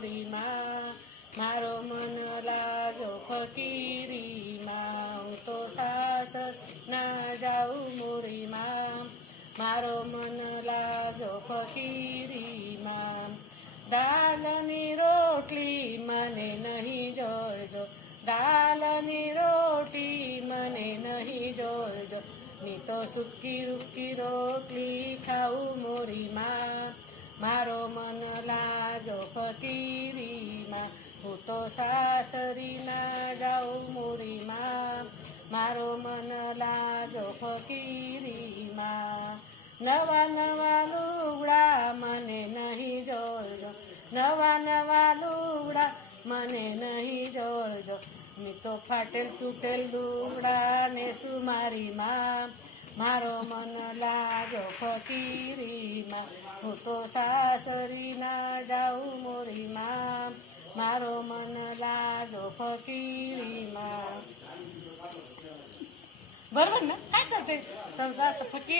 મોરીમાં, મારો મન લાગ્યો ફકીરીમાં. હું તો સાસર ના જાઉં મોરીમાં, મારો મન લાગ્યો ફકીરીમાં. દાલની રોટલી મને નહીં જોઈજો, દાલની રોટલી મને નહીં જોઈજો. ની તો સૂકી રૂકી રોટલી ખાઉં મોરીમાં, મારો મન લાગ્યો ફકીરીમાં. હું તો સાસરી ના જાઉં મોરીમાં, મારો મન લાગ્યો ફકીરીમાં. નવા નવા લુગડા મને નહીં જોઈજો, નવા નવા લુગડા મને નહીં જોઈજો. મેં તો ફાટેલ તૂટેલ લુગડા ને સુમારીમાં, મારો મન લાગ્યો ફકીરીમાં. હું તો સાસરી ના જાઉં મોરીમાં, મારો મન લાગ્યો ફકીરીમાં. बरोबर ना, काय करते संसार फकीर